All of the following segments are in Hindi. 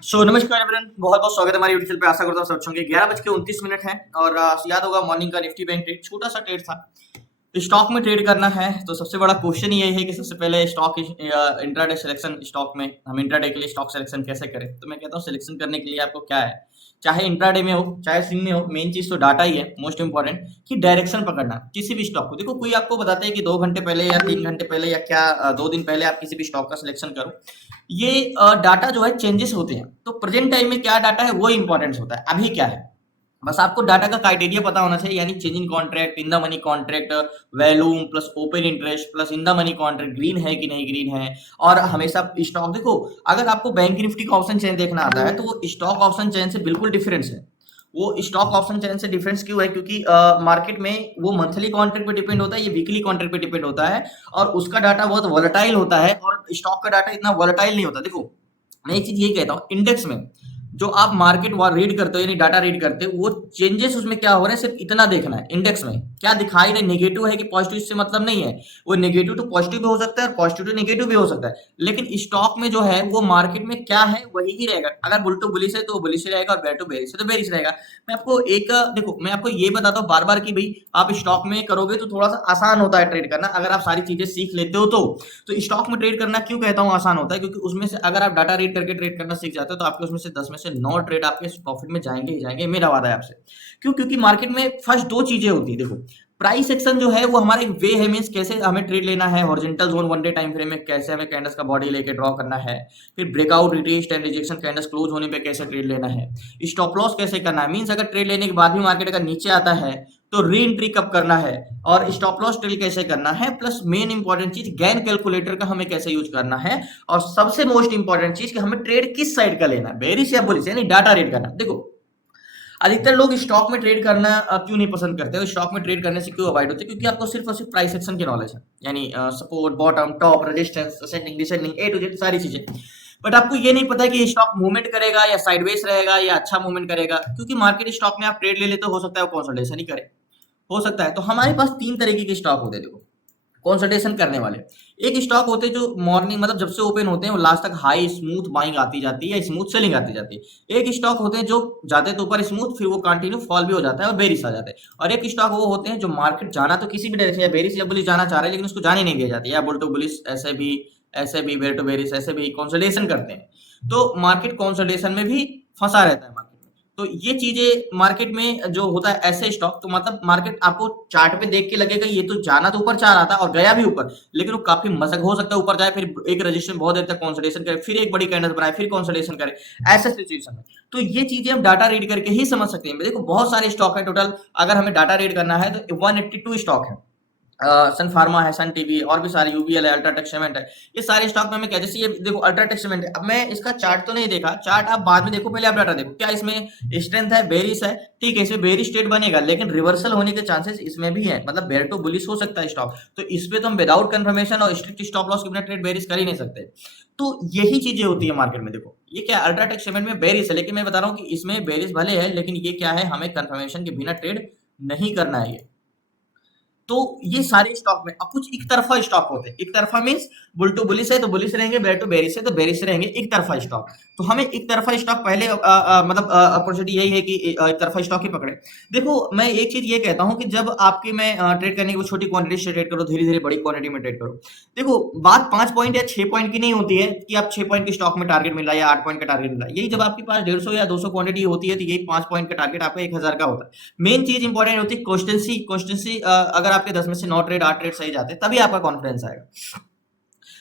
नमस्कार एवरीवन, बहुत बहुत स्वागत है हमारे यूट्यूब चैनल पे। आशा करता हूँ सब अच्छे होंगे। 11:29 है और याद होगा मॉर्निंग का निफ्टी बैंक ट्रेड, छोटा सा ट्रेड था। स्टॉक में ट्रेड करना है तो सबसे बड़ा क्वेश्चन ये है कि सबसे पहले स्टॉक इंट्राडे सिलेक्शन, स्टॉक में हम इंट्राडे के लिए स्टॉक सिलेक्शन कैसे करें। तो मैं कहता हूँ सिलेक्शन करने के लिए आपको क्या है, चाहे इंट्राडे में हो चाहे स्विंग में हो, मेन चीज तो डाटा ही है, मोस्ट इंपॉर्टेंट कि डायरेक्शन पकड़ना किसी भी स्टॉक को। देखो कोई आपको बताता है कि 2 घंटे पहले या 3 घंटे पहले या क्या 2 दिन पहले आप किसी भी स्टॉक का सिलेक्शन करो, ये डाटा जो है चेंजेस होते हैं। तो प्रेजेंट टाइम में क्या डाटा है वो इंपॉर्टेंस होता है, अभी क्या है। बस आपको डाटा का क्राइटेरिया पता होना चाहिए, यानी changing contract, in the money contract, volume plus open interest plus in the money contract green है कि नहीं ग्रीन है। और हमेशा स्टॉक देखो, अगर आपको बैंक निफ्टी का ऑप्शन चेन देखना आता है तो वो स्टॉक ऑप्शन चेन से बिल्कुल डिफरेंस है। वो स्टॉक ऑप्शन चेन से डिफरेंस क्यों है, क्योंकि मार्केट में वो मंथली कॉन्ट्रैक्ट पे डिपेंड होता है, ये वीकली कॉन्ट्रैक्ट पे डिपेंड होता है और उसका डाटा बहुत वोलेटाइल होता है और स्टॉक का डाटा इतना वोलेटाइल नहीं होता। देखो मैं एक चीज ये कहता हूँ, इंडेक्स में जो आप मार्केट रीड करते हो यानी डाटा रीड करते हो, वो चेंजेस उसमें क्या हो रहे हैं सिर्फ इतना देखना है। इंडेक्स में क्या दिखाई दे, नेगेटिव है कि पॉजिटिव, इससे मतलब नहीं है। वो नेगेटिव टू पॉजिटिव भी हो सकता है और पॉजिटिव टू नेगेटिव भी हो सकता है, लेकिन स्टॉक में जो है वो मार्केट में क्या है वही ही रहेगा। अगर बुल टू बुलिश है तो वो बुलिश रहेगा और बेयर टू बेरिश है तो बेरिश रहेगा। मैं आपको एक देखो मैं आपको ये बताता हूँ बार बार कि भाई आप स्टॉक में करोगे तो थोड़ा सा आसान होता है ट्रेड करना, अगर आप सारी चीजें सीख लेते हो तो स्टॉक में ट्रेड करना क्यों कहता हूँ आसान होता है, क्योंकि उसमें से अगर आप डाटा रीड करके ट्रेड करना सीख जाते हो तो आपके उसमें से 10 में से 9 ट्रेड आपके प्रॉफिट में जाएंगे ही जाएंगे, मेरा वादा है आपसे। क्यों? क्योंकि मार्केट में फर्स्ट दो चीजें होती है। देखो प्राइस एक्शन जो है वो हमारा एक वे है, मींस कैसे हमें ट्रेड लेना है, horizontal zone one day time frame में कैसे हमें कैंडल्स का बॉडी लेके ड्रॉ करना है, फिर breakout retest and rejection candles close होने पे कैसे ट्रेड लेना है, स्टॉप लॉस कैसे करना है, मींस अगर ट्रेड लेने के बाद भी मार्केट अगर नीचे आता है तो री एंट्री कब करना है, और स्टॉप लॉस ट्रेड कैसे करना है, प्लस मेन इंपॉर्टेंट चीज गैन कैलकुलेटर का हमें कैसे यूज करना है, और सबसे मोस्ट इंपॉर्टेंट चीज कि हमें ट्रेड किस साइड का लेना है, बेरिश या बुलिश, यानी डाटा रीड करना। देखो अधिकतर लोग स्टॉक में ट्रेड करना क्यों नहीं पसंद करते हो, स्टॉक में ट्रेड करने से क्यों अवॉइड होते हैं, क्योंकि आपको सिर्फ और सिर्फ प्राइस एक्शन की नॉलेज है, यानी support bottom top resistance ascending descending A to Z सारी चीजें। बट आपको ये नहीं पता कि स्टॉक मूवमेंट करेगा या साइडवेज रहेगा या अच्छा मूवमेंट करेगा, क्योंकि मार्केट स्टॉक में आप ट्रेड ले लेते हो सकता है वो कंसोलिडेशन ही करे, हो सकता है। तो हमारे पास तीन तरीके के स्टॉक होते हैं देखो कंसल्टेशन करने वाले। एक स्टॉक होते हैं जो मॉर्निंग मतलब जब से ओपन होते हैं वो लास्ट तक हाई स्मूथ बाइंग आती जाती है, स्मूथ सेलिंग आती जाती है। एक स्टॉक होते हैं जो जाते तो ऊपर स्मूथ, फिर वो कंटिन्यू फॉल भी हो जाता है और बेरिश आ जाते हैं। और एक स्टॉक वो होते हैं जो मार्केट जाना तो किसी भी डायरेक्शन या बेरिश या बुलिश जाना चाह रहे हैं लेकिन उसको जाने नहीं दिया जाती, या बुल टू बुलिश ऐसे भी बेर टू बेरिश ऐसे भी कंसल्टेशन करते हैं। तो मार्केट कंसल्टेशन में भी फंसा रहता है मार्केट में। तो ये चीजें मार्केट में जो होता है ऐसे स्टॉक, तो मतलब मार्केट आपको चार्ट पे देख के लगेगा ये तो जाना तो ऊपर चाह रहा था और गया भी ऊपर, लेकिन वो काफी मसक हो सकता है ऊपर जाए फिर एक रजिस्ट्रेशन बहुत देर तक कंसोलिडेशन करे, फिर एक बड़ी कैंडल बनाए, फिर कंसोलिडेशन करे, ऐसा सिचुएशन है। तो ये चीजें हम डाटा रीड करके ही समझ सकते हैं। देखो बहुत सारे स्टॉक है टोटल, अगर हमें डाटा रीड करना है तो 182 स्टॉक है। सन फार्मा है, सन टीवी और भी सारे, यूबीएल है, अल्ट्राटेक सीमेंट है, ये सारे स्टॉक में हमें क्या, जैसे ये देखो अल्ट्राटेक सीमेंट है। अब मैं इसका चार्ट तो नहीं देखा, चार्ट आप बाद में देखो, पहले आप डाटा देखो क्या इसमें स्ट्रेंथ है, बेरिश है, ठीक है इसमें बेरिश ट्रेड बनेगा लेकिन रिवर्सल होने के चांसेस इसमें भी है, मतलब बेयर टू बुलिश हो सकता है स्टॉक। तो इस पे तो हम विदाउट कंफर्मेशन और स्ट्रिक्ट स्टॉप लॉस के बिना ट्रेड बेरिश कर ही नहीं सकते। तो यही चीजें होती है मार्केट में। देखो ये क्या अल्ट्राटेक सीमेंट में बेरिश है, लेकिन मैं बता रहा हूँ कि इसमें बेरिश भले है लेकिन ये क्या है, हमें कंफर्मेशन के बिना ट्रेड नहीं करना है ये। तो ये सारे स्टॉक में अब कुछ एक तरफा स्टॉक होते हैं। एक तरफा मींस बुल टू बुलिश है तो बुलिश रहेंगे, बेयर टू बेरिश है तो बेरिश रहेंगे, एक तरफा स्टॉक। तो हमें एक तरफा स्टॉक पहले मतलब अपॉर्चुनिटी यही है कि एक तरफा स्टॉक ही पकड़े। देखो मैं एक चीज ये कहता हूं कि जब आपकी मैं ट्रेड करने की छोटी क्वांटिटी से ट्रेड करो, धीरे धीरे बड़ी क्वांटिटी में ट्रेड करो। देखो बात 5 पॉइंट या 6 पॉइंट की नहीं होती है कि आप 6 पॉइंट के स्टॉक में टारगेट मिला या 8 पॉइंट का टारगेट मिला, यही जब आपके पास 150 या 200 क्वांटिटी होती है तो यही 5 पॉइंट का टारगेट आपका 1000 का होता है। मेन चीज इंपॉर्टेंट होती है कॉन्स्टेंसी। कॉन्स्टेंसी अगर आपके 10 में से 9 ट्रेड 8 ट्रेड सही जाते हैं तभी आपका कॉन्फिडेंस आएगा।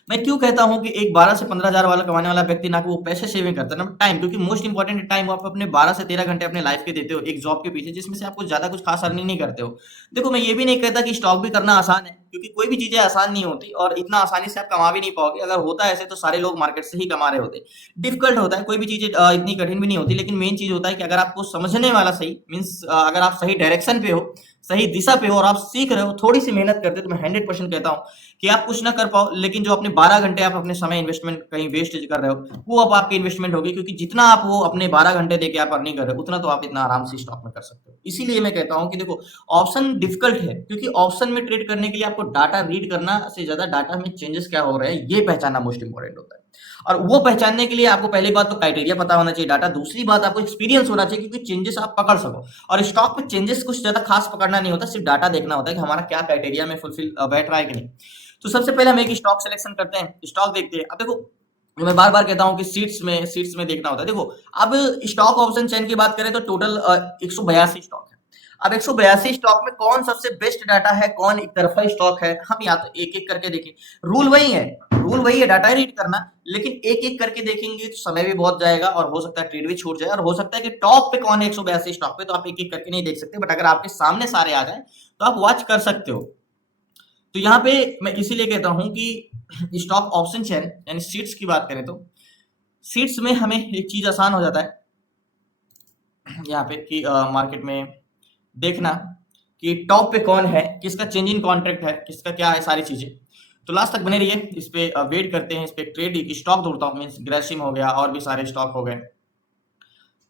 मैं क्यों कहता हूं कि एक 12 से 15 हजार वाला कमाने वाला व्यक्ति ना कि वो पैसे सेविंग करता है ना टाइम, क्योंकि मोस्ट इंपॉर्टेंट टाइम आप अपने 12 से 13 घंटे अपने लाइफ के देते हो एक जॉब के पीछे, जिसमें से आपको ज्यादा कुछ खास अर्निंग नहीं करते हो। देखो मैं ये भी नहीं कहता कि स्टॉक भी करना आसान है, क्योंकि कोई भी चीजें आसान नहीं होती और इतना आसानी से आप कमा भी नहीं पाओगे। अगर होता है ऐसे तो सारे लोग मार्केट से ही कमा रहे होते। डिफिकल्ट होता है, कोई भी चीजें इतनी कठिन भी नहीं होती, लेकिन मेन चीज होता है कि अगर आपको समझने वाला सही मीन्स अगर आप सही डायरेक्शन पे हो, सही दिशा पे हो और आप सीख रहे हो, थोड़ी सी मेहनत करते हो, तो मैं 100% कहता हूँ कि आप कुछ ना कर पाओ, लेकिन जो अपने 12 घंटे आप अपने समय इन्वेस्टमेंट कहीं वेस्ट कर रहे हो वो अब आपकी इन्वेस्टमेंट होगी, क्योंकि जितना आप वो अपने 12 घंटे देके आप अर्निंग कर रहे हो उतना तो आप इतना आराम से स्टॉक में कर सकते हो। इसीलिए मैं कहता हूँ कि देखो ऑप्शन डिफिकल्ट है, क्योंकि ऑप्शन में ट्रेड करने के लिए आपको डाटा रीड करना से ज्यादा डाटा में चेंजेस क्या हो रहे हैं ये पहचानना मोस्ट इंपॉर्टेंट होता है। और वो पहचानने के लिए आपको पहली बात तो क्राइटेरिया पता होना चाहिए डाटा, दूसरी बात आपको एक्सपीरियंस होना चाहिए क्योंकि चेंजेस आप पकड़ सको। और स्टॉक में चेंजेस कुछ ज्यादा खास पकड़ना नहीं होता, सिर्फ डाटा देखना होता है कि हमारा क्या क्राइटेरिया में फुलफिल बैठ रहा है कि नहीं। तो सबसे पहले हम एक स्टॉक सिलेक्शन करते हैं, स्टॉक देखते हैं। अब देखो मैं बार बार कहता हूँ कि सीट्स में देखना होता है। देखो अब स्टॉक ऑप्शन चेन की बात करें तो टोटल 182 स्टॉक है। अब 182 स्टॉक में कौन सबसे बेस्ट डाटा है, कौन एक तरफा स्टॉक है, हम या तो एक एक करके देखें। रूल वही है डाटा रीड करना, लेकिन एक एक करके देखेंगे तो समय भी बहुत जाएगा और हो सकता है ट्रेड भी छूट जाए, और हो सकता है कि टॉप पे कौन है 182 स्टॉक पे, तो आप एक एक करके नहीं देख सकते, बट अगर आपके सामने सारे आ जाए तो आप वॉच कर सकते हो। तो यहाँ पे मैं इसीलिए कहता हूँ कि स्टॉक ऑप्शन चेन यानी सीट्स की बात करें तो सीट्स में हमें एक चीज आसान हो जाता है यहाँ पे कि मार्केट में देखना कि टॉप पे कौन है, किसका चेंज इन कॉन्ट्रैक्ट है, किसका क्या है, सारी चीजें। तो लास्ट तक बने रहिए, इस पे वेट करते हैं, इस पे ट्रेड स्टॉक ढूंढता हूँ, मीन्स ग्रेसिम हो गया और भी सारे स्टॉक हो गए।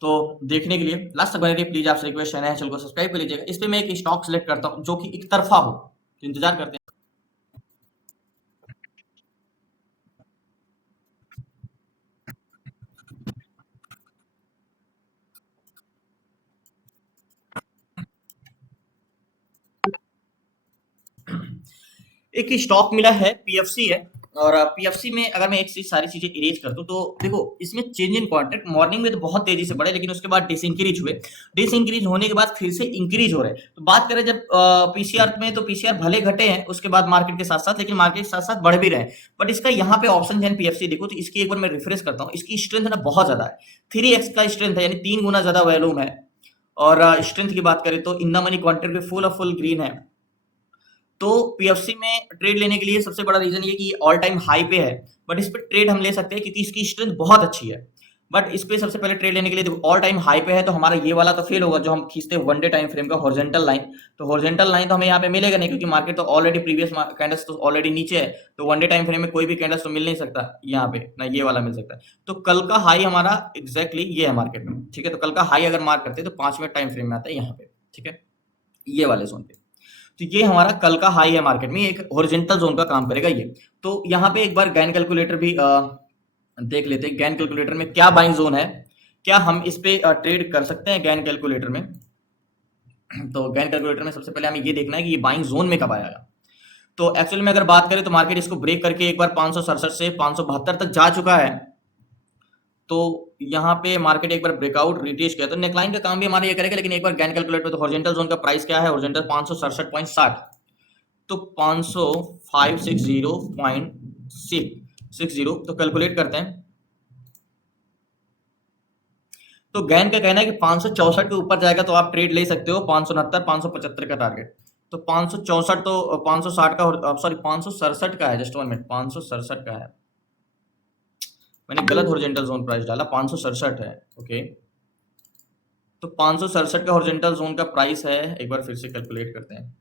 तो देखने के लिए लास्ट तक बने रहिए, प्लीज आपसे रिक्वेस्ट है, चैनल को सब्सक्राइब कर लीजिएगा। इस पे मैं एक स्टॉक सिलेक्ट करता हूँ जो कि एक तरफा हो, तो इंतजार करते हैं। एक स्टॉक मिला है, पीएफसी है। और पीएफसी में अगर मैं एक चीज सारी चीजें इरेज कर दूं तो देखो इसमें चेंज इन कॉन्ट्रैक्ट मॉर्निंग में तो बहुत तेजी से बढ़े, लेकिन उसके बाद डिसइंक्रीज हुए, डिसइंक्रीज होने के बाद फिर से इंक्रीज हो रहे हैं। तो बात करें जब पीसीआर में, तो पीसीआर भले घटे हैं उसके बाद मार्केट के साथ साथ, लेकिन मार्केट के साथ साथ बढ़ भी रहे हैं। बट इसका यहाँ पे ऑप्शन है पीएफसी देखो, तो इसकी एक बार मैं रिफ्रेश करता हूँ, इसकी स्ट्रेंथ ना बहुत ज्यादा है, 3x का स्ट्रेंथ है, यानी 3 गुना ज्यादा वॉल्यूम है। और स्ट्रेंथ की बात करें तो इन द मनी कॉन्ट्रैक्ट पे फुल ग्रीन है। तो पीएफसी में ट्रेड लेने के लिए सबसे बड़ा रीजन ये कि ऑल टाइम हाई पे है, बट इस पे ट्रेड हम ले सकते हैं क्योंकि इसकी स्ट्रेंथ बहुत अच्छी है। बट इस पे सबसे पहले ट्रेड लेने के लिए देखो ऑल टाइम हाई पे है, तो हमारा ये वाला तो फेल होगा जो हम खींचते हैं वन डे टाइम फ्रेम का हॉरिजॉन्टल लाइन। तो हॉरिजॉन्टल लाइन तो हमें यहाँ पे मिलेगा नहीं, क्योंकि मार्केट तो ऑलरेडी प्रीवियस कैंडल्स तो ऑलरेडी नीचे है, तो वन डे टाइम फ्रेम में कोई भी कैंडल्स तो मिल नहीं सकता यहाँ पे, ना ये वाला मिल सकता है। तो कल का हाई हमारा एग्जैक्टली ये है मार्केट में, ठीक है। तो कल का हाई अगर मार्क करते हैं तो 5 मिनट टाइम फ्रेम में आता है यहाँ पे, ठीक है, ये वाले जोन पे। तो ये हमारा कल का हाई है मार्केट में, एक हॉरिजॉन्टल जोन का काम करेगा ये। तो यहाँ पे एक बार गैन कैलकुलेटर भी देख लेते हैं, गैन कैलकुलेटर में क्या बाइंग जोन है, क्या हम इस पे ट्रेड कर सकते हैं गैन कैलकुलेटर में। तो गैन कैलकुलेटर में सबसे पहले हमें ये देखना है कि ये बाइंग जोन में कब आएगा। तो एक्चुअली में अगर बात करें तो मार्केट इसको ब्रेक करके एक बार 567 से 572 तक जा चुका है। तो यहाँ पे मार्केट एक बार ब्रेकआउट रिटेस्ट किया, तो नेकलाइन का काम भी हमारा ये करेगा, लेकिन एक बार गैन कैलकुलेटर तो हॉरिजॉन्टल जोन का प्राइस क्या है, हॉरिजॉन्टल 567.60, तो 500,560.60, तो कैलकुलेट करते हैं। तो गैन का कहना है कि 564 के ऊपर जाएगा तो आप ट्रेड ले सकते हो, 569 575 का टारगेट। तो 564 तो 560 का, सॉरी 567 का है, जस्ट 1 मिनट, 567 का है, मैंने गलत हॉरिजॉन्टल जोन प्राइस डाला, 567 है, ओके। तो 567 का हॉरिजॉन्टल जोन का प्राइस है, एक बार फिर से कैलकुलेट करते हैं।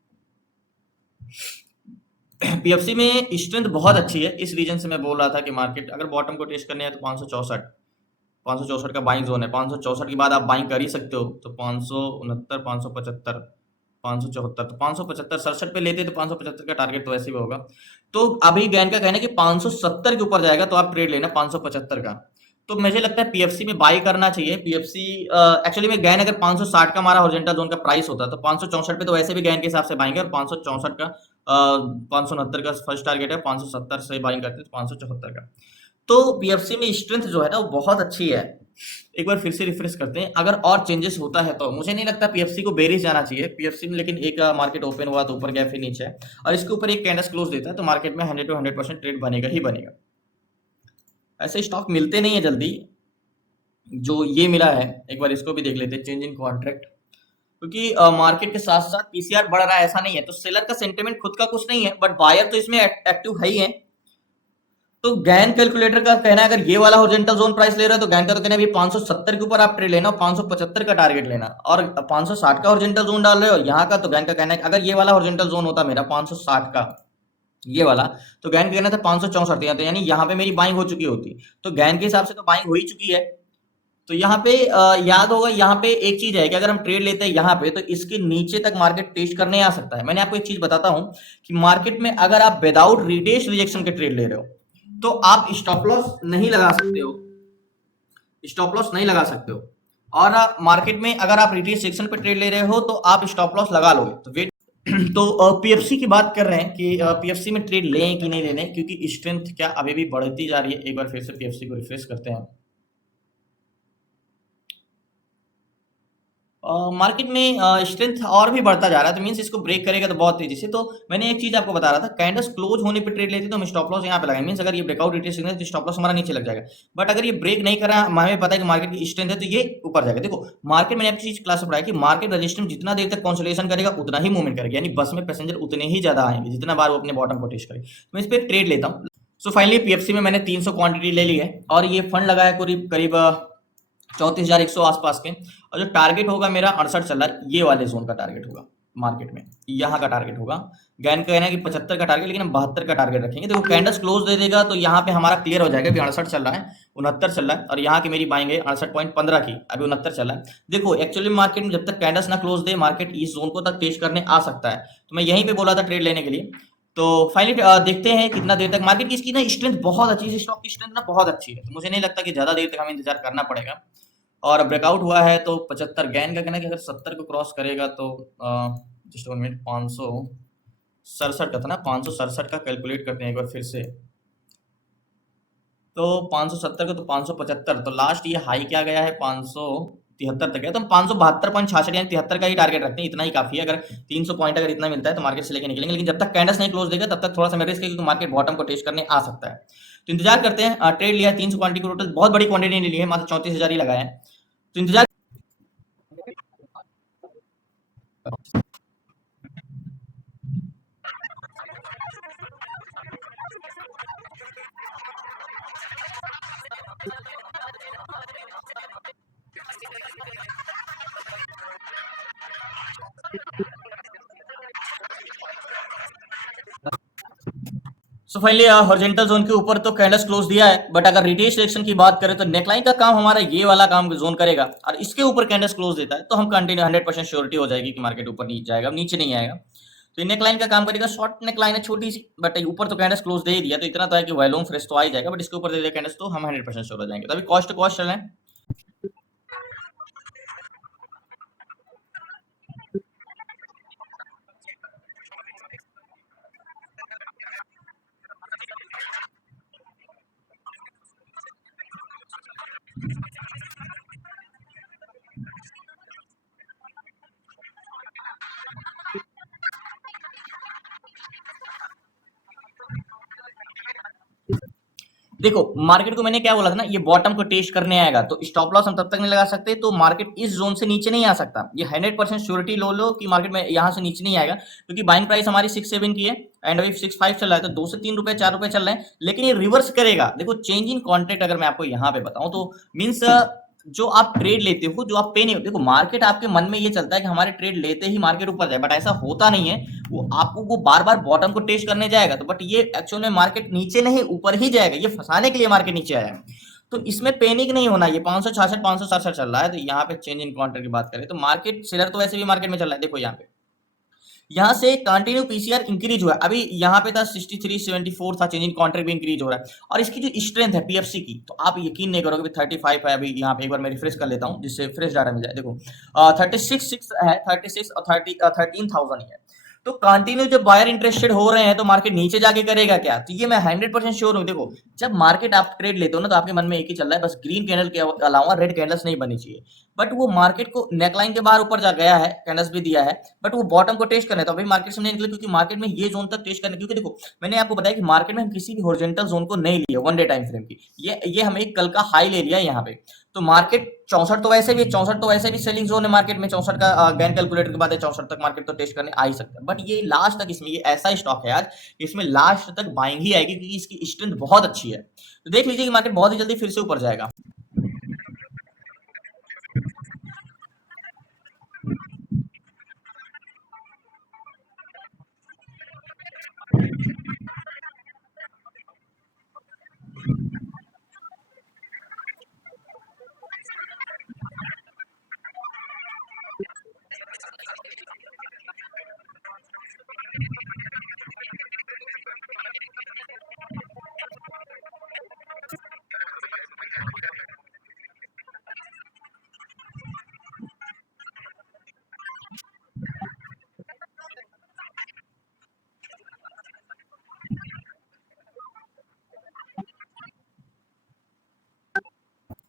पीएफसी में स्ट्रेंथ बहुत अच्छी है, इस रीजन से मैं बोल रहा था कि मार्केट अगर बॉटम को टेस्ट करने हैं तो 564 का बाइंग जोन है, 564 के बाद आप बाइंग कर ही सकते हो। तो 569 575 574, तो 575 67 पे लेते तो 575 का टारगेट तो वैसे भी होगा। तो अभी गैन का कहना है कि 570 के ऊपर जाएगा तो आप ट्रेड लेना 575 का। तो मुझे लगता है पीएफसी में बाई करना चाहिए। पीएफसी एक्चुअली में गैन अगर 560 का हमारा हॉरिजॉन्टल जोन का प्राइस होता तो 564 पे तो वैसे भी गैन के हिसाब से बाइंग है, और 564 का 569 का फर्स्ट टारगेट है, 570 से बाइंग करते तो 574 का। तो पीएफसी में स्ट्रेंथ जो है ना वो बहुत अच्छी है। एक बार फिर से रिफ्रेश करते हैं, अगर और चेंजेस होता है तो मुझे नहीं लगता पीएफसी को बेरिश जाना चाहिए पीएफसी में, लेकिन एक मार्केट ओपन हुआ तो ऊपर गया फिर नीचे और इसके ऊपर एक कैंडल्स क्लोज देता है तो मार्केट में 100 to 100% ट्रेड बनेगा ही बनेगा। ऐसे स्टॉक मिलते नहीं है जल्दी, जो ये मिला है एक बार इसको भी देख लेते हैं, चेंज इन कॉन्ट्रैक्ट, क्योंकि मार्केट के साथ साथ पीसीआर बढ़ रहा है ऐसा नहीं है, तो सेलर का सेंटिमेंट खुद का कुछ नहीं है, बट बायर तो इसमें एक्टिव है ही है। तो गैन कैलकुलेटर का कहना है अगर ये वाला हॉरिजॉन्टल जोन प्राइस ले रहा है तो गैन का तो कहना है 570 के ऊपर आप ट्रेड लेना, 575 का टारगेट लेना, और 560 का हॉरिजॉन्टल जोन डाल रहे हो यहाँ का, तो गैन का कहना है अगर ये वाला हॉरिजॉन्टल जोन होता मेरा 560 का ये वाला, तो गैन का कहना था 564, तो यानी यहाँ पे मेरी बाइंग हो चुकी होती, तो गैन के हिसाब से तो बाइंग हो ही चुकी है। तो यहाँ पे याद होगा, यहाँ पे एक चीज है कि अगर हम ट्रेड लेते हैं यहाँ पे तो इसके नीचे तक मार्केट टेस्ट करने आ सकता है। मैंने आपको एक चीज बताता हूँ कि मार्केट में अगर आप विदाउट रिटेस्ट रिजेक्शन के ट्रेड ले रहे हो तो आप स्टॉप लॉस नहीं लगा सकते हो, स्टॉप लॉस नहीं लगा सकते हो। और मार्केट में अगर आप रिटेस्ट रिजेक्शन पे ट्रेड ले रहे हो तो आप स्टॉप लॉस लगा लोगे। तो वेट तो पीएफसी की बात कर रहे हैं कि पीएफसी में ट्रेड लें कि नहीं लेने, क्योंकि स्ट्रेंथ क्या अभी भी बढ़ती जा रही है। एक बार फिर से पीएफसी को रिफ्रेश करते हैं। मार्केट में स्ट्रेंथ और भी बढ़ता जा रहा है, तो मींस इसको ब्रेक करेगा तो बहुत तेजी से। तो मैंने एक चीज आपको बता रहा था, कैंडल्स क्लोज होने पे ट्रेड लेते तो हम स्टॉप लॉस यहाँ पे लगाए। मींस अगर ये ब्रेकआउट रिट्रेस सिग्नल तो स्टॉप लॉस हमारा नीचे लग जाएगा। बट अगर ये ब्रेक नहीं करा, हमें पता है कि मार्केट की स्ट्रेंथ है, तो ये ऊपर जाएगा। देखो मार्केट, मैंने आपकी चीज क्लास में पढ़ाया कि मार्केट रजिस्टेंस जितना देर तक कंसोलिडेशन करेगा उतना ही मूवमेंट करेगा, यानी बस में पैसेंजर उतने ही ज्यादा आएंगे जितना बार वो अपने बॉटम को टेस्ट करे। मैं इस पर ट्रेड लेता हूँ। सो फाइनली पीएफसी में मैंने 300 क्वांटिटी ले ली है और ये फंड लगाया करीब करीब 34,100 आसपास के। और जो टारगेट होगा मेरा 68 चल रहा है, ये वाले जोन का टारगेट होगा मार्केट में, यहाँ का टारगेट होगा। गैन का कहना है कि 75 का टारगेट, लेकिन हम 72 का टारगेट रखेंगे। देखो कैंडल्स क्लोज दे देगा तो यहाँ पे हमारा क्लियर हो जाएगा कि 68 चल रहा है, 69 चल रहा है, और यहाँ की मेरी बाइंग है 68.15 की, अभी 69 चल रहा है। देखो एक्चुअली मार्केट में जब तक कैंडल्स ना क्लोज दे, मार्केट इस जोन को तक टेस्ट करने आ सकता है। तो मैं यहीं पे बोला था ट्रेड लेने के लिए। तो फाइनली देखते हैं कितना देर तक मार्केट की इसकी ना स्ट्रेंथ बहुत अच्छी है, स्टॉक की स्ट्रेंथ ना बहुत अच्छी है। तो मुझे नहीं लगता कि ज्यादा देर तक हमें इंतजार करना पड़ेगा। और ब्रेकआउट हुआ है तो 75 गैन का कहना है कि अगर 70 को क्रॉस करेगा तो जस्ट 1 मिनट, 567 का था ना, 567 का कैलकुलेट करते हैं एक बार फिर से। तो 570 का तो 575, तो लास्ट ये हाई क्या गया है 573 तक है। तो हम 572.66 यानी 73 का ही टारगेट रखते हैं, इतना ही काफी है। अगर 300 पॉइंट अगर इतना मिलता है तो मार्केट से लेके निकलेंगे, लेकिन जब तक कैंडल्स नहीं क्लोज देगा तब तक थोड़ा सा मेरा रिस्क है, क्योंकि मार्केट बॉटम को टेस्ट करने आ सकता है। तो इंतजार करते हैं। ट्रेड लिया 300 क्वांटिटी को, टोटल बहुत बड़ी क्वांटिटी नहीं ली है, मात्र 34,000 ही लगाया है। तो इंतजार। सो फाइनली हॉरिजॉन्टल जोन के ऊपर तो कैंडल्स क्लोज दिया है, बट अगर रिटेल सिलेक्शन की बात करें तो नेकलाइन का काम हमारा ये वाला काम जोन करेगा, और इसके ऊपर कैंडल्स क्लोज देता है तो हम कंटिन्यू 100% श्योरिटी हो जाएगी कि मार्केट ऊपर नीचे जाएगा, नीचे नहीं आएगा। तो ये नेकलाइन का काम करेगा। शॉर्ट नेकलाइन है छोटी सी, बट ऊपर तो कैंडल्स क्लोज दे ही दिया, तो इतना तो है कि वॉल्यूम फ्रेश तो आ ही जाएगा, बट इसके ऊपर दे दिया कैंडल्स तो हम 100% श्योर हो जाएंगे। तो अभी कॉस्ट टू कॉस्ट चल रहे हैं। देखो मार्केट को मैंने क्या बोला था ना, ये बॉटम को टेस्ट करने आएगा, तो स्टॉप लॉस हम तब तक नहीं लगा सकते तो मार्केट इस जोन से नीचे नहीं आ सकता। ये 100% श्योरिटी लो लो कि मार्केट में यहाँ से नीचे नहीं आएगा, क्योंकि बाइंग प्राइस हमारी 6.7 की है एंड अभी 6.5 चल रहा है, तो 2 से 3 रुपए 4 रुपए चल रहे हैं, लेकिन ये रिवर्स करेगा। देखो चेंज इन कॉन्ट्रैक्ट अगर मैं आपको यहाँ पे बताऊं तो मीन्स जो आप ट्रेड लेते हो, जो आप पे नहीं होते, देखो मार्केट आपके मन में ये चलता है कि हमारे ट्रेड लेते ही मार्केट ऊपर जाए, बट ऐसा होता नहीं है। वो आपको वो बार बार बॉटम को टेस्ट करने जाएगा, तो बट ये एक्चुअल में मार्केट नीचे नहीं ऊपर ही जाएगा, ये फंसाने के लिए मार्केट नीचे आया है। तो इसमें पैनिक नहीं होना। ये 566 567 चल रहा है, तो यहाँ पे चेंज इन काउंटर की बात करें तो मार्केट सेलर तो वैसे भी मार्केट में चल रहा है। देखो यहाँ पे, यहाँ से कंटिन्यू पीसीआर इंक्रीज हुआ है। अभी यहाँ पे था 6374 था, चेंज इन कॉन्ट्रैक्ट भी इंक्रीज हो रहा है। और इसकी जो स्ट्रेंथ है पीएफसी की, तो आप यकीन नहीं करोगे 35 है। अभी यहाँ पे एक बार मैं रिफ्रेश कर लेता हूँ जिससे फ्रेश डाटा मिल जाए। देखो 36 है, 36 और 13,000 ही है। तो कंटिन्यू जब बायर इंटरेस्टेड हो रहे हैं तो मार्केट नीचे जाके करेगा क्या, तो ये मैं 100% श्योर हूँ। देखो जब मार्केट आप ट्रेड लेते हो ना, तो आपके मन में एक ही चल रहा है, बस ग्रीन कैंडल के अलावा रेड कैंडल्स नहीं बनी चाहिए। बट वो मार्केट को नेकलाइन के बाहर ऊपर जा गया है, कैंडल्स भी दिया है, बट वो बॉटम को टेस्ट करने, तो अभी मार्केट से नहीं निकले, क्योंकि मार्केट में ये जोन तक टेस्ट करने, क्योंकि देखो मैंने आपको बताया कि मार्केट में हम किसी भी हॉरिजॉन्टल जोन को नहीं लिए वन डे टाइम फ्रेम की। ये हमें कल का हाई ले लिया यहाँ पे। तो मार्केट 64 तो वैसे भी 64 तो वैसे भी सेलिंग जोन है मार्केट में। 64 का गैन कैलकुलेटर के बाद 64 तक मार्केट तो टेस्ट करने आ ही सकता है, बट ये लास्ट तक, इसमें ये ऐसा स्टॉक है आज, इसमें लास्ट तक बाइंग ही आएगी, क्योंकि इसकी स्ट्रेंथ बहुत अच्छी है। तो देख लीजिए कि मार्केट बहुत ही जल्दी फिर से ऊपर जाएगा।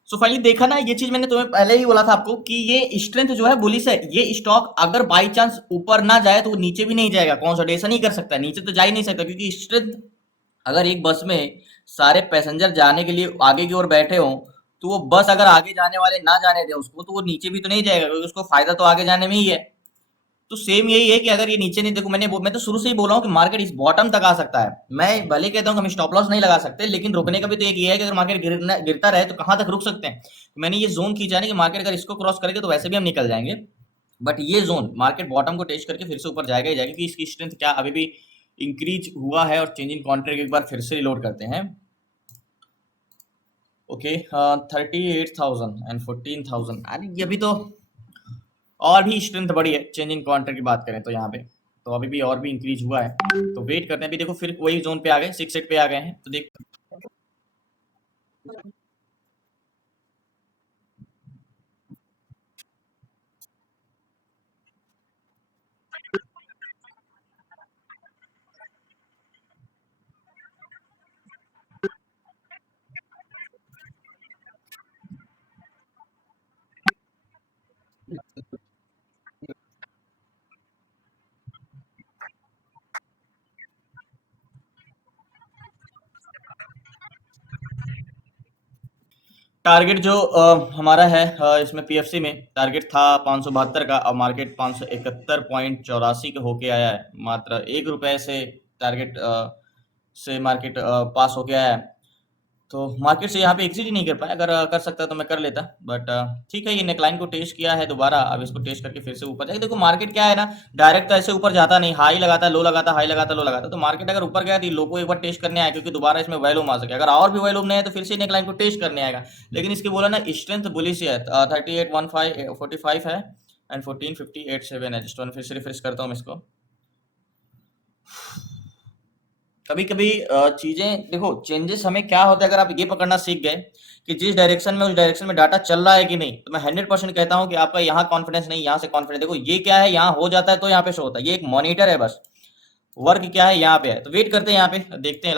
सो फाइनली देखा ना, ये चीज मैंने तुम्हें पहले ही बोला था आपको कि ये स्ट्रेंथ जो है बुलिश है। ये स्टॉक अगर बाई चांस ऊपर ना जाए तो वो नीचे भी नहीं जाएगा, कंसोलिडेशन ही कर सकता है, नीचे तो जा ही नहीं सकता, क्योंकि स्ट्रेंथ अगर एक बस में सारे पैसेंजर जाने के लिए आगे की ओर बैठे हों, तो वो बस अगर आगे जाने वाले ना जाने दे उसको, तो वो नीचे भी तो नहीं जाएगा, क्योंकि उसको फायदा तो आगे जाने में ही है। तो सेम यही है कि अगर ये नीचे नहीं, देखो मैं तो शुरू से ही बोल रहा हूँ कि मार्केट इस बॉटम तक आ सकता है। मैं भले कहता हूँ कि हम स्टॉप लॉस नहीं लगा सकते, लेकिन रुकने का भी तो एक ये है कि अगर मार्केट गिरता रहे तो कहाँ तक रुक सकते हैं। तो मैंने ये जोन खींचा है कि मार्केट अगर इसको क्रॉस करेगा तो वैसे भी हम निकल जाएंगे, बट ये जोन मार्केट बॉटम को टेस्ट करके फिर से ऊपर जाएगा ही जाएगा, क्योंकि इसकी स्ट्रेंथ क्या अभी भी इंक्रीज हुआ है। और चेंजिंग कॉन्ट्रैक्ट एक बार फिर से रिलोड करते हैं। ओके, 38,000 एंड 14,000, अरे ये अभी तो और भी स्ट्रेंथ बढ़ी है। चेंजिंग कॉन्ट्रैक्ट की बात करें तो यहाँ पे तो अभी भी और भी इंक्रीज हुआ है। तो वेट करते हैं, अभी देखो फिर वही जोन पे आ गए, 6 पे आ गए हैं, तो देख टारगेट जो हमारा है, इसमें पीएफसी में टारगेट था 572 का, अब मार्केट 571.84 का होके आया है। मात्र 1 रुपए से टारगेट से मार्केट पास होके आया है। तो मार्केट से यहाँ पे एग्जिट ही नहीं कर पाया। अगर कर सकता तो मैं कर लेता, बट ठीक है, ये नेकलाइन को टेस्ट किया है दोबारा, अब इसको टेस्ट करके फिर से ऊपर जाएगा। देखो मार्केट क्या है ना, डायरेक्ट तो ऐसे ऊपर जाता नहीं, हाई लगाता है लो लगाता, हाई लगाता लो लगाता। तो मार्केट अगर ऊपर गया तो लो को एक बार टेस्ट करने आया, क्योंकि दोबारा इसमें वैल्यूम आ सके। अगर और भी वैल्यूम नहीं है तो फिर से नेकलाइन को टेस्ट करने आएगा। लेकिन इसकी बोला ना स्ट्रेंथ बुलिश है, 38,145 है एंड 14,58.7 है। जस्ट फिर से रिफ्रेश करता हूँ इसको। कभी कभी चीजें देखो, चेंजेस हमें क्या होता है, अगर आप ये पकड़ना सीख गए कि जिस डायरेक्शन में उस डायरेक्शन में डाटा चल रहा है कि नहीं, तो मैं 100% कहता हूं कि आपका यहाँ कॉन्फिडेंस नहीं, यहाँ से कॉन्फिडेंस। देखो ये क्या है, यहाँ हो जाता है तो यहाँ पे शो होता है, ये एक मॉनिटर है बस। वर्क क्या है यहाँ पे है, तो वेट करते हैं, यहाँ पे देखते हैं।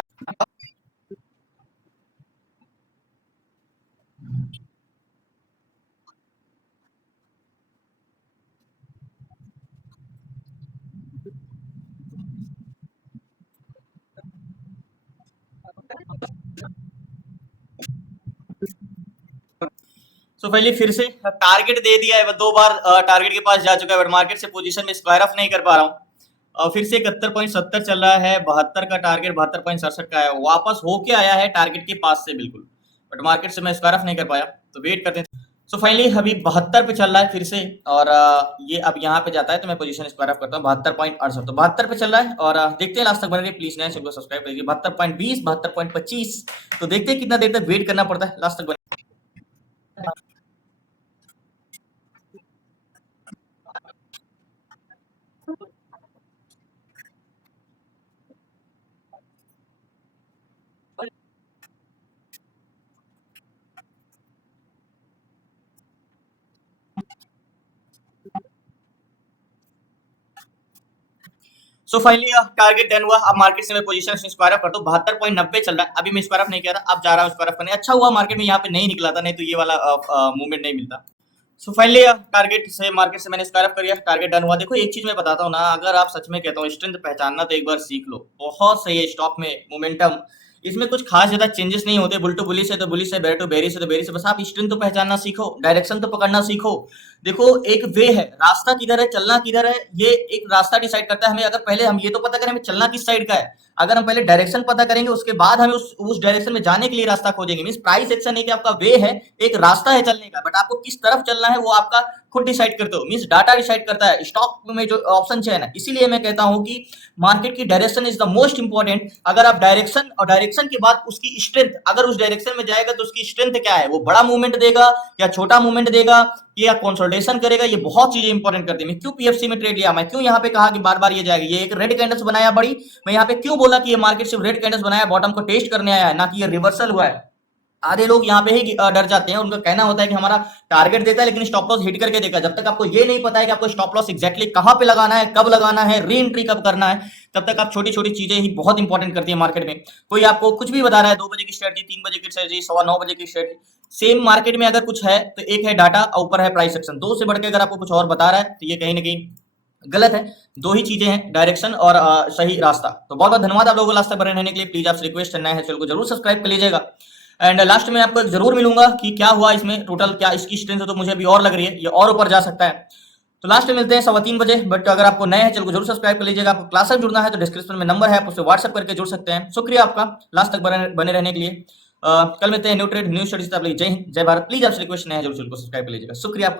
सो पहले फिर से टारगेट दे दिया है, 2 बार टारगेट के पास जा चुका है, बट मार्केट से पोजीशन में स्क्वायर ऑफ नहीं कर पा रहा हूँ। और फिर से 71.70 चल रहा है, 72 का टारगेट 72.67 का है, वापस होके आया है टारगेट के पास से बिल्कुल, बट मार्केट से मैं स्क्वायर ऑफ नहीं कर पाया। तो वेट करते हैं। सो फाइनली अभी 72 पे चल रहा है फिर से, और ये अब यहाँ पे जाता है तो मैं पोजीशन स्क्वायर ऑफ करता हूँ 72.68। तो 72 पे चल रहा है, और देखते हैं लास्ट तक बने रहिए। प्लीज नए चैनल को सब्सक्राइब करिए। 72.20, 72.25, तो देखते हैं कितना देर तक वेट करना पड़ता है, लास्ट तक बने। सो फाइनली टारगेट डन हुआ। अब मार्केट से मैं पोजीशन स्क्वायर अप करता हूँ, 72.90 चल रहा है। अभी मैं स्क्वायर अप नहीं किया था, अब जा रहा हूँ स्क्वायर अप करने। अच्छा हुआ मार्केट में यहाँ पे नहीं निकला था, नहीं तो ये वाला मूवमेंट नहीं मिलता। सो फाइनली टारगेट से मार्केट से मैंने स्क्वायर अप कर लिया, टारगेट डन हुआ। देखो एक चीज मैं बताता हूँ ना, अगर आप सच में कहता हूँ स्ट्रेंथ पहचानना तो एक बार सीख लो, बहुत सही है स्टॉक में मोमेंटम। इसमें कुछ खास ज्यादा चेंजेस नहीं होते, बुल टू बुलिश है तो बुलिश है, बेर टू बेरिश है तो बेरिश है, बस आप स्ट्रेंथ तो पहचानना सीखो, डायरेक्शन तो पकड़ना सीखो। देखो एक वे है, रास्ता किधर है, चलना किधर है, ये एक रास्ता डिसाइड करता है हमें। अगर पहले हम ये तो पता करें हमें चलना किस साइड का है, अगर हम पहले डायरेक्शन पता करेंगे उसके बाद हमें उस डायरेक्शन में जाने के लिए रास्ता खोजेंगे। मींस प्राइस एक्शन है कि आपका वे है, एक रास्ता है चलने का, बट आपको किस तरफ चलना है वो आपका खुद डिसाइड करते हो। मींस डाटा डिसाइड करता है, स्टॉक में जो ऑप्शन है ना। इसीलिए मैं कहता हूं कि मार्केट की direction is the most important. अगर आप डायरेक्शन और डायरेक्शन के बाद उसकी स्ट्रेंथ, अगर उस डायरेक्शन में जाएगा तो उसकी स्ट्रेंथ क्या है, वो बड़ा मूवमेंट देगा या छोटा मूवमेंट देगा या कंसोलिडेशन करेगा, ये बहुत चीजें इंपॉर्टेंट करती है। मैं क्यों पीएफसी में ट्रेड लिया, मैं क्यों यहाँ पे कहा कि बार बार ये जाएगा, ये एक रेड कैंडल्स बनाया बड़ी, मैं यहाँ पे क्यों बोला कि ये मार्केट सिर्फ रेड कैंडल्स बनाया, बॉटम को टेस्ट करने आया है, ना कि ये रिवर्सल हुआ है। आधे लोग यहाँ पे ही डर जाते हैं, उनका कहना होता है कि हमारा टारगेट देता है लेकिन स्टॉप लॉस हिट करके देखा। जब तक आपको ये नहीं पता है कि आपको स्टॉप लॉस एग्जैक्टली कहां पे लगाना है, कब लगाना है, री एंट्री कब करना है, तब तक आप छोटी छोटी चीजें ही बहुत इंपॉर्टेंट करती है मार्केट में। कोई आपको कुछ भी बता रहा है, 2 बजे की स्ट्रेटजी, 3 बजे की स्ट्रेटजी, 9:15 बजे की स्ट्रेटजी, सेम मार्केट में अगर कुछ है तो एक है डाटा और ऊपर है प्राइस एक्शन, दो से बढ़ के अगर आपको कुछ और बता रहा है तो ये कहीं ना कहीं गलत है। दो ही चीजें हैं, डायरेक्शन और सही रास्ता। तो बहुत बहुत धन्यवाद आप लोगों को लास्ट तक बने रहने के लिए। प्लीज आपसे रिक्वेस्ट करना है, चैनल को जरूर सब्सक्राइब कर लीजिएगा। एंड लास्ट में आपको जरूर मिलूंगा कि क्या हुआ इसमें टोटल, क्या इसकी स्ट्रेंथ तो मुझे अभी और लग रही है, ये और ऊपर जा सकता है। तो लास्ट में मिलते हैं 3:15 बजे। बट अगर आपको नए हैं चैनल को जरूर सब्सक्राइब कर लीजिएगा। आपको क्लास में जुड़ना है तो डिस्क्रिप्शन में नंबर है, आप उससे व्हाट्सएप करके जुड़ सकते हैं। शुक्रिया आपका लास्ट तक बने रहने के लिए। कल मिलते हैं न्यू ट्रेड न्यू स्टडीज। जय हिंद जय भारत। प्लीज आपसे रिक्वेस्ट नया है जरूर चैनल को सब्सक्राइब कर लीजिएगा। शुक्रिया।